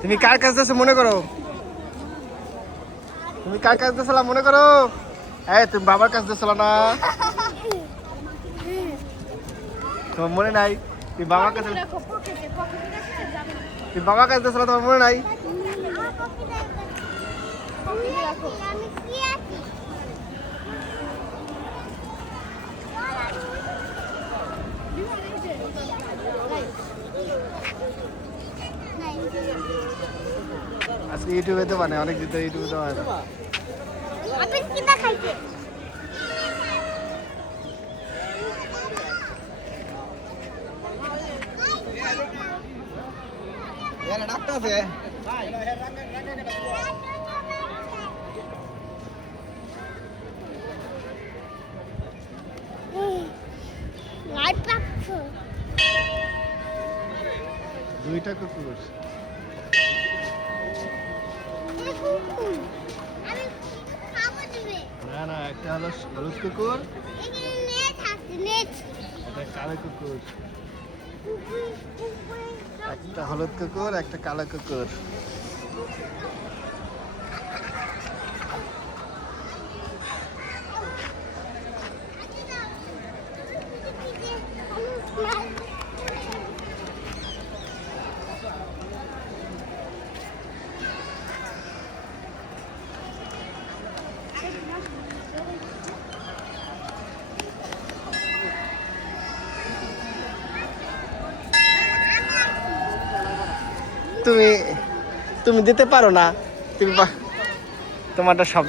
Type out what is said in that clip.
তুমি কার কাছে যাচ্ছ মনে করো? তুমি কার কাছে যাচ্ছিলা মনে করো? এই তুমি বাবার কাছে যাচ্ছিলা না? তোমার মনে নাই? তুমি বাবার কাছে যাচ্ছিলা, তোমার মনে নাই? আজকে ইউটিউবে তো মানে অনেক দিন ইউটিউবে তো হয় না। ডাক্তার আছে দুইটা কুকুর। না না, একটা হলো হলুদ কুকুর, একটা কালো কুকুর। একটা হলুদ কুকুর, একটা কালো কুকুর। তুমি তুমি দিতে পারো না, তুমি তোমারটা সব